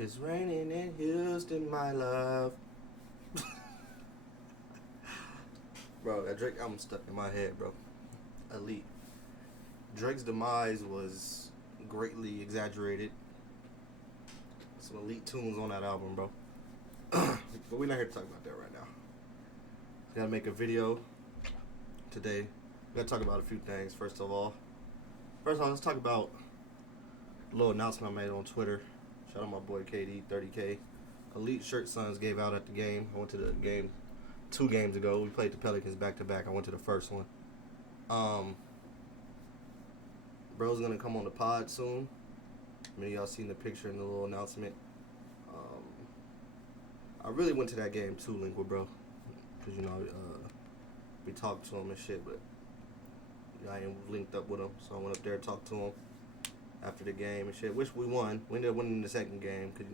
It's raining in Houston, my love. Bro, that Drake album stuck in my head, bro. Elite. Drake's demise was greatly exaggerated. Some elite tunes on that album, bro. But we're not here to talk about that right now. Gotta make a video today. We gotta talk about a few things. First of all, let's talk about a little announcement I made on Twitter. Shout out my boy KD, 30K. Elite shirt Suns gave out at the game. I went to the game 2 games ago. We played the Pelicans back to back. I went to the first one. Bro's gonna come on the pod soon. Many of y'all seen the picture and the little announcement. I really went to that game too, Link with bro, because we talked to him and shit, but I ain't linked up with him, so I went up there and talked to him after the game and shit. Wish we won. We ended up winning the second game because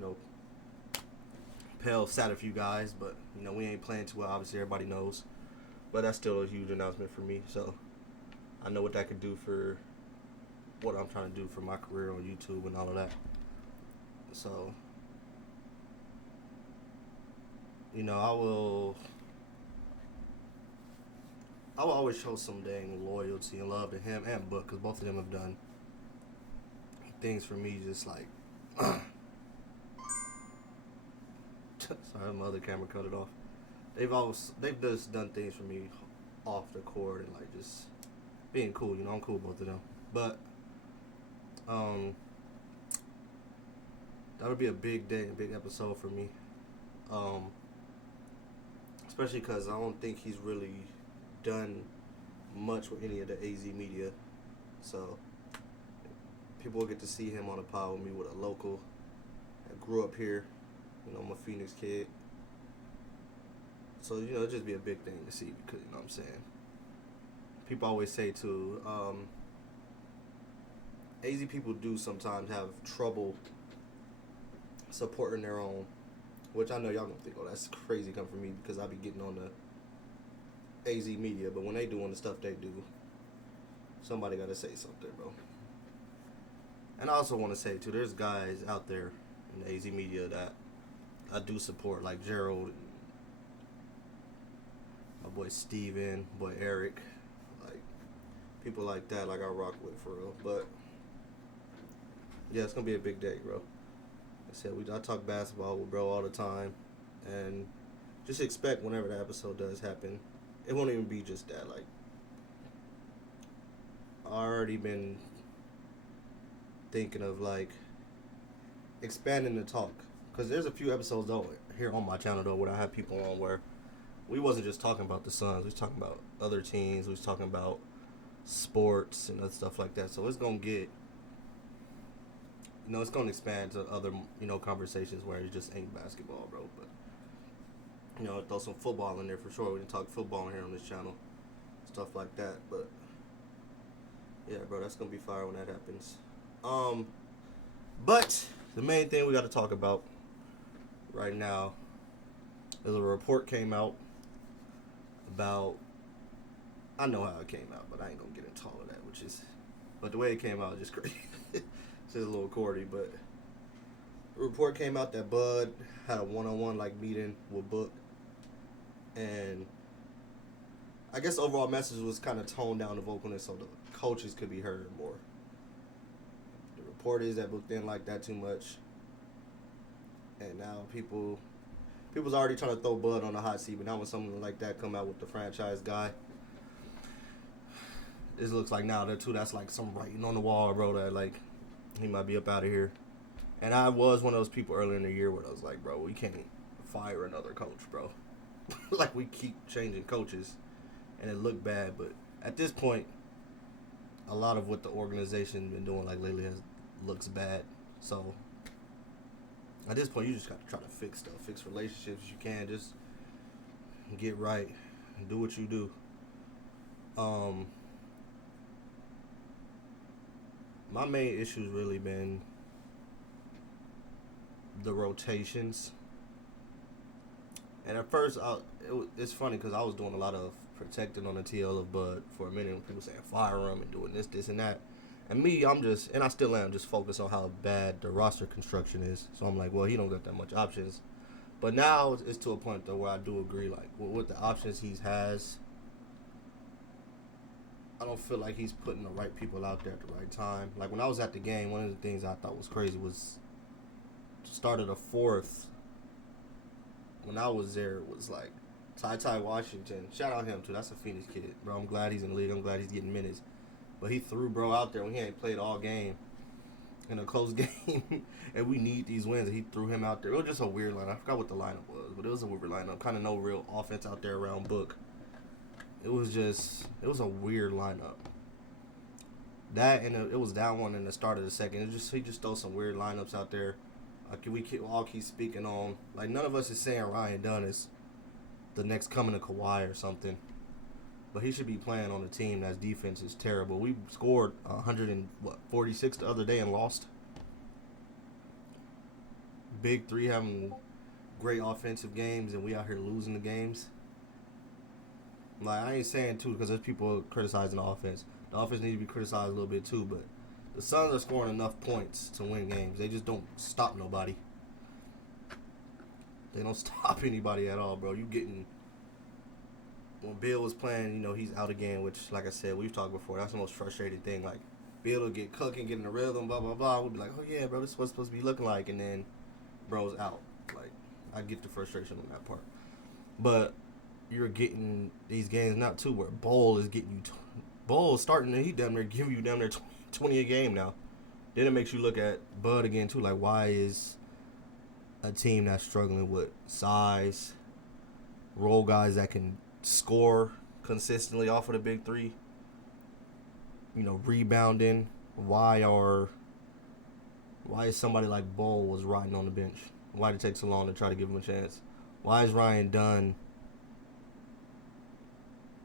Pell sat a few guys, but we ain't playing too well. Obviously, everybody knows, but that's still a huge announcement for me. So I know what that could do for what I'm trying to do for my career on YouTube and all of that. So I will always show some dang loyalty and love to him and Book, because both of them have done things for me just like sorry, my other camera cut it off. They've just done things for me off the court and like just being cool. I'm cool with both of them. But that would be a big day, a big episode for me. Especially because I don't think he's really done much with any of the AZ media. So people will get to see him on a pod with me with a local that grew up here. I'm a Phoenix kid. So, it'll just be a big thing to see because, what I'm saying? People always say too, AZ people do sometimes have trouble supporting their own, which I know y'all gonna think, oh, that's crazy coming from me because I be getting on the AZ media, but when they doing the stuff they do, somebody gotta say something, bro. And I also want to say too, there's guys out there in the AZ media that I do support, like Gerald, my boy Steven, boy Eric, like people like that, like I rock with for real. But yeah, it's gonna be a big day, bro. I talk basketball with bro all the time, and just expect whenever the episode does happen, it won't even be just that. Like, I already been thinking of like expanding the talk, because there's a few episodes though here on my channel though where I have people on where we wasn't just talking about the Suns, we was talking about other teams, we was talking about sports and other stuff like that. So it's gonna get it's going to expand to other, conversations where it just ain't basketball, bro. But, throw some football in there for sure. We can talk football here on this channel, stuff like that. But, yeah, bro, that's going to be fire when that happens. But the main thing we got to talk about right now is a report came out about, I know how it came out, but I ain't going to get into all of that, but the way it came out is just crazy. It's a little cordy, but a report came out that Bud had a one-on-one meeting with Book, and I guess the overall message was kind of toned down the vocalness so the coaches could be heard more. The report is that Book didn't like that too much, and now people's already trying to throw Bud on the hot seat, but now when something like that come out with the franchise guy, it looks like now that's like some writing on the wall, bro, that he might be up out of here. And I was one of those people earlier in the year where I was like, bro, we can't fire another coach, bro. We keep changing coaches, and it looked bad. But at this point, a lot of what the organization been doing lately looks bad. So at this point, you just got to try to fix stuff, fix relationships. You can just get right and do what you do. My main issue's really been the rotations. And at first, it's funny because I was doing a lot of protecting on the TL of Bud for a minute. When people saying fire him and doing this, and that. And me, and I still am just focused on how bad the roster construction is. So I'm like, well, he don't got that much options. But now it's to a point though where I do agree, like with the options he has, I don't feel like he's putting the right people out there at the right time. Like when I was at the game, one of the things I thought was crazy was start of the fourth. When I was there, it was like Ty Washington. Shout out him too. That's a Phoenix kid, bro. I'm glad he's in the league. I'm glad he's getting minutes. But he threw bro out there when he ain't played all game in a close game, and we need these wins. And he threw him out there. It was just a weird lineup. I forgot what the lineup was, but it was a weird lineup. Kind of no real offense out there around Book. It was a weird lineup. That and it was that one in the start of the second. He just throw some weird lineups out there. Like we all keep speaking on. Like none of us is saying Ryan Dunn is the next coming of Kawhi or something. But he should be playing on a team that's defense is terrible. We scored 146 the other day and lost. Big three having great offensive games and we out here losing the games. Like I ain't saying too because there's people criticizing the offense. The offense needs to be criticized a little bit too, but the Suns are scoring enough points to win games. They just don't stop nobody. They don't stop anybody at all, bro. You getting when Bill was playing, he's out again, which, like I said, we've talked before. That's the most frustrating thing. Like, Bill will get cooking, get in the rhythm, blah, blah, blah. We'll be like, oh, yeah, bro, this is what it's supposed to be looking like. And then bro's out. Like, I get the frustration on that part. But you're getting these games now, too, where Bol is getting you. Bol is starting to, he damn near give you damn near 20 a game now. Then it makes you look at Bud again, too. Like, why is a team that's struggling with size, role guys that can score consistently off of the big three, rebounding, why is somebody like Bol was riding on the bench? Why did it take so long to try to give him a chance? Why is Ryan Dunn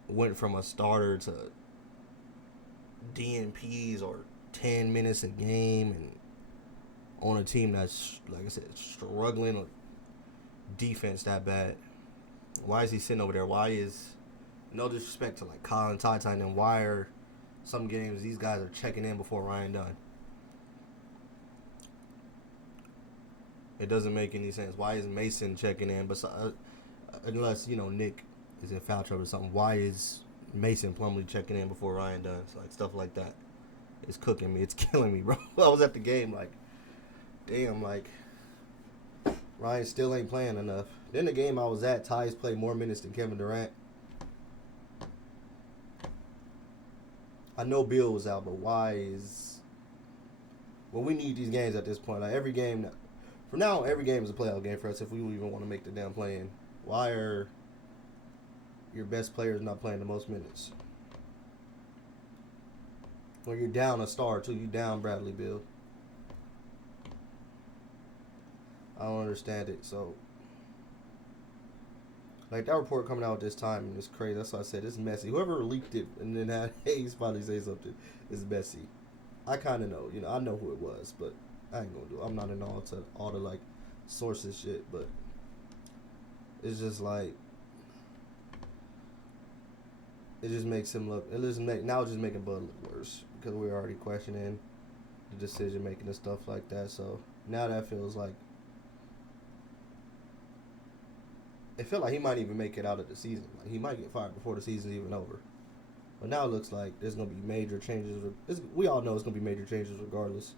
went from a starter to DNPs or 10 minutes a game and on a team that's, like I said, struggling with defense that bad? Why is he sitting over there? Why is, no disrespect to like Colin Ty, and why are some games these guys are checking in before Ryan Dunn? It doesn't make any sense. Why is Mason checking in? But unless Nick is in foul trouble or something, why is Mason Plumlee checking in before Ryan Dunn? So, like stuff like that. It's cooking me. It's killing me, bro. I was at the game like, damn, like Ryan still ain't playing enough. Then the game I was at, Ty's played more minutes than Kevin Durant. I know Bill was out, but why is... Well, we need these games at this point. Like every game... From now on, every game is a playoff game for us if we even want to make the damn play-in. Why are your best players not playing the most minutes? When you're down a star, too. You down Bradley Beal. I don't understand it. So, like that report coming out at this time, and it's crazy. That's why I said it's messy. Whoever leaked it and then had Hayes finally say something is messy. I kind of know, I know who it was, but I ain't gonna do it. I'm not in all the like sources shit, but it's just like it just makes him look. It's just making Bud look worse because we're already questioning the decision making and stuff like that. So now that feels like. It felt like he might even make it out of the season. Like he might get fired before the season's even over. But now it looks like there's going to be major changes. We all know it's going to be major changes regardless.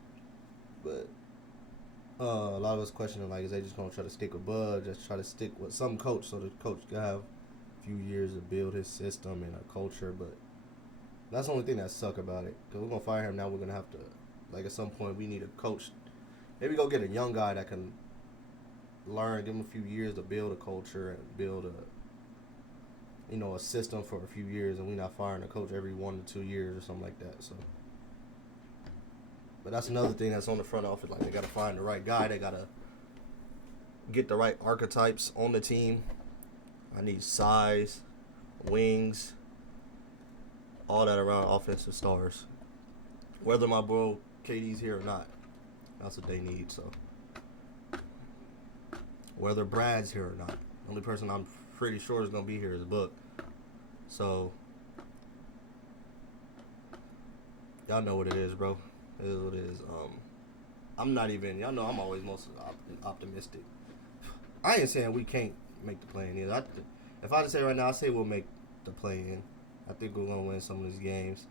But a lot of us questioning, like, is they just going to try to stick with Bud, just try to stick with some coach so the coach can have a few years to build his system and a culture. But that's the only thing that suck about it. Because we're going to fire him now. We're going to have to, like, at some point we need a coach. Maybe go get a young guy that can learn, give him a few years to build a culture and build a system for a few years, and we're not firing a coach every 1 to 2 years or something like that. So, but that's another thing that's on the front office. Like they got to find the right guy. They got to get the right archetypes on the team. I need size, wings, all that around offensive stars. Whether my bro KD's here or not, that's what they need. So. Whether Brad's here or not. The only person I'm pretty sure is going to be here is Book. So, Y'all know what it is, bro. It is what it is. I'm not even. Y'all know I'm always most optimistic. I ain't saying we can't make the play in either. If I had to say right now, I say we'll make the play in. I think we're gonna win some of these games.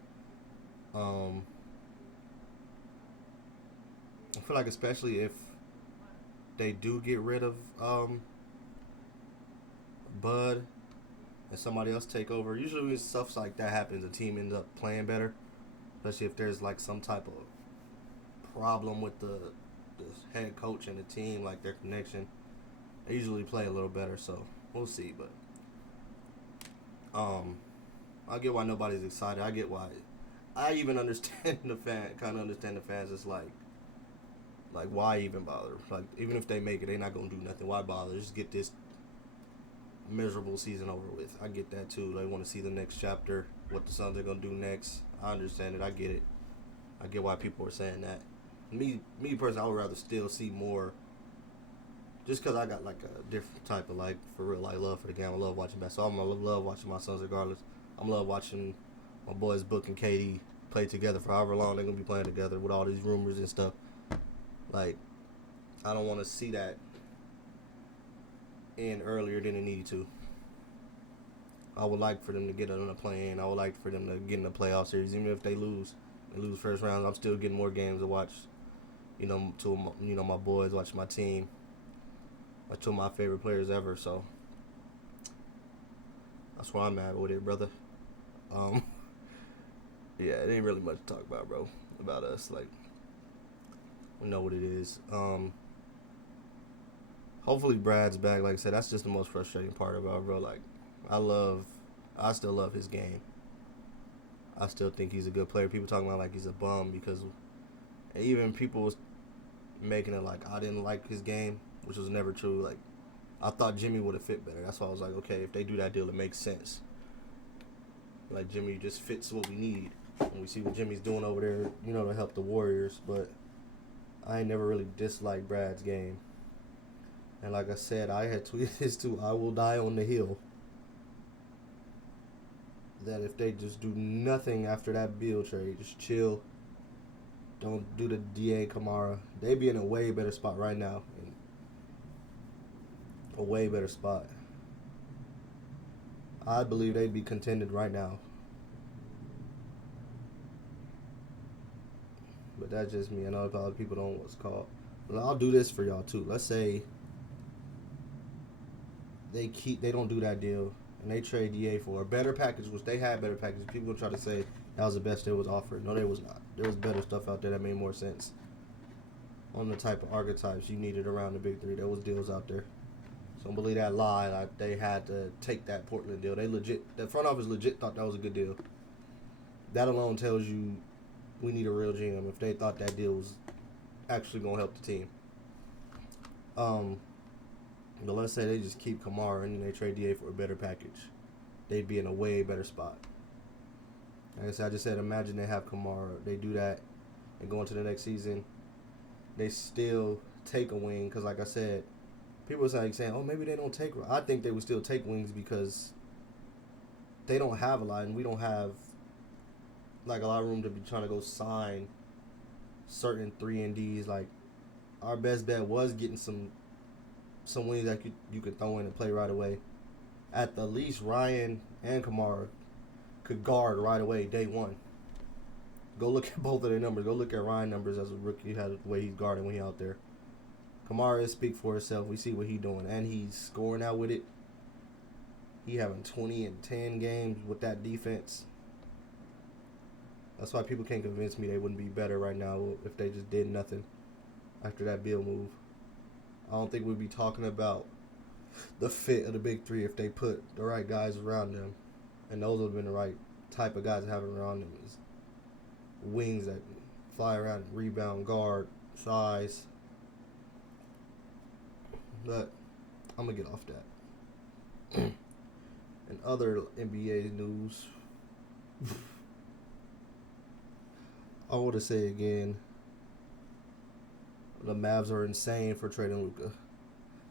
I feel like especially if they do get rid of Bud and somebody else take over. Usually when stuff like that happens, the team ends up playing better. Especially if there's like some type of problem with the head coach and the team, like their connection. They usually play a little better, so we'll see. But I get why nobody's excited. I get why. I even understand the fans. It's like why even bother? Like even if they make it, they're not gonna do nothing. Why bother? Just get this miserable season over with. I get that too. They want to see the next chapter, what the Suns are gonna do next. I understand it. I get it. I get why people are saying that. Me personally, I would rather still see more. Just because I got like a different type of like for real like love for the game. I love watching basketball. I'm gonna love watching my Suns regardless. I'm love watching my boys Book and KD play together for however long they're gonna be playing together with all these rumors and stuff. Like, I don't want to see that end earlier than it needed to. I would like for them to get on a play-in. I would like for them to get in the playoff series, even if they lose first round. I'm still getting more games to watch. My boys, watch my team, watch two of my favorite players ever. So that's where I'm at with it, brother. Yeah, it ain't really much to talk about, bro. About us, like. We know what it is. Hopefully Brad's back. Like I said, that's just the most frustrating part about it, bro. Like, I still love his game. I still think he's a good player. People talking about like he's a bum because even people was making it like I didn't like his game, which was never true. Like, I thought Jimmy would have fit better. That's why I was like, okay, if they do that deal, it makes sense. Like, Jimmy just fits what we need. And we see what Jimmy's doing over there, to help the Warriors, but I ain't never really disliked Brad's game. And like I said, I had tweeted this too. I will die on the hill. That if they just do nothing after that Beal trade, just chill. Don't do the DA Kamara. They be in a way better spot right now. A way better spot. I believe they'd be contended right now. But that's just me. I know a lot of people don't know what's called. But I'll do this for y'all too. Let's say they don't do that deal and they trade DA for a better package, which they had better packages. People will try to say that was the best deal was offered. No, there was not. There was better stuff out there that made more sense on the type of archetypes you needed around the big three. There was deals out there. So don't believe that lie. Like they had to take that Portland deal. The front office legit thought that was a good deal. That alone tells you we need a real GM if they thought that deal was actually going to help the team. But let's say they just keep Kamara and they trade DA for a better package. They'd be in a way better spot. Like I just said, imagine they have Kamara. They do that and go into the next season. They still take a wing because, like I said, people are saying, oh, maybe they don't take. I think they would still take wings because they don't have a lot and we don't have like a lot of room to be trying to go sign certain 3-and-Ds. Like our best bet was getting some wings that you could throw in and play right away. At the least, Ryan and Kamara could guard right away day one. Go look at both of their numbers. Go look at Ryan's numbers as a rookie, how the way he's guarding when he's out there. Kamara is speak for himself. We see what he's doing, and he's scoring out with it. He having 20 and 10 games with that defense. That's why people can't convince me they wouldn't be better right now if they just did nothing after that Beal move. I don't think we'd be talking about the fit of the big three if they put the right guys around them. And those would have been the right type of guys to have around them. Is wings that fly around, rebound, guard, size. But I'm going to get off that. And other NBA news, I want to say again, the Mavs are insane for trading Luka.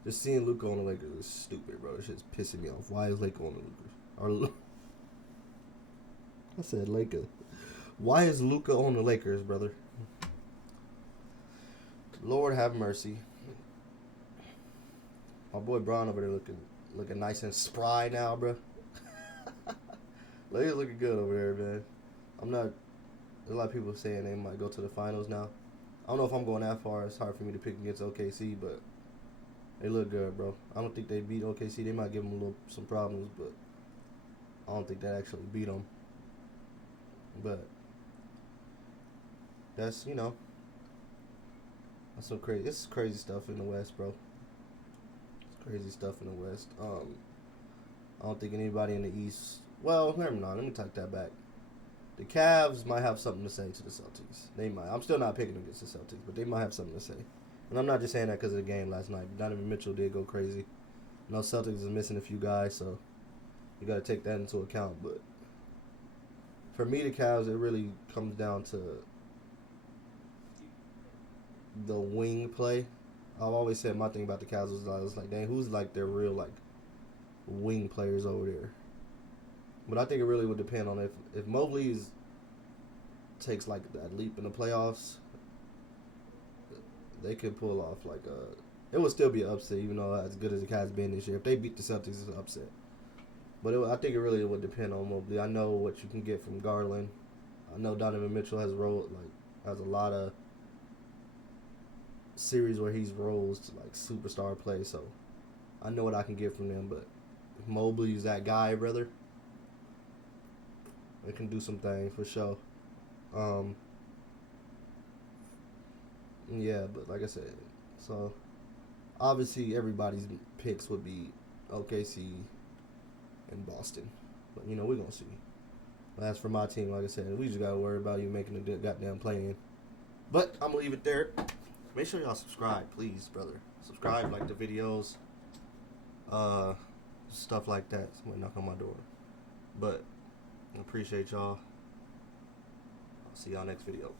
Just seeing Luka on the Lakers is stupid, bro. This shit's pissing me off. Why is Luka on the Lakers? I said Lakers. Why is Luka on the Lakers, brother? Lord have mercy. My boy Braun over there looking nice and spry now, bro. Lakers looking good over there, man. I'm not. There's a lot of people saying they might go to the finals now. I don't know if I'm going that far. It's hard for me to pick against OKC, but they look good, bro. I don't think they beat OKC. They might give them some problems, but I don't think they actually beat them. But that's that's some crazy. It's crazy stuff in the West, bro. It's crazy stuff in the West. I don't think anybody in the East. Well, never mind. Let me take that back. The Cavs might have something to say to the Celtics. They might. I'm still not picking against the Celtics, but they might have something to say. And I'm not just saying that because of the game last night. Donovan Mitchell did go crazy. I know Celtics is missing a few guys, so you got to take that into account. But for me, the Cavs, it really comes down to the wing play. I've always said my thing about the Cavs was like, dang, who's like their real like wing players over there? But I think it really would depend on if Mobley takes like that leap in the playoffs, they could pull off like a. It would still be an upset, even though as good as the Cavs been this year. If they beat the Celtics, it's an upset. But I think it really would depend on Mobley. I know what you can get from Garland. I know Donovan Mitchell has a lot of series where he's rolls to like superstar play. So I know what I can get from them. But if Mobley's that guy, brother, it can do some things for sure. Yeah, but like I said, so obviously everybody's picks would be OKC and Boston, but we're gonna see. But as for my team, like I said, we just gotta worry about you making a good goddamn play in. But I'm gonna leave it there. Make sure y'all subscribe, please, brother. Subscribe, like the videos, stuff like that. Somebody knock on my door. But I appreciate y'all. I'll see y'all next video.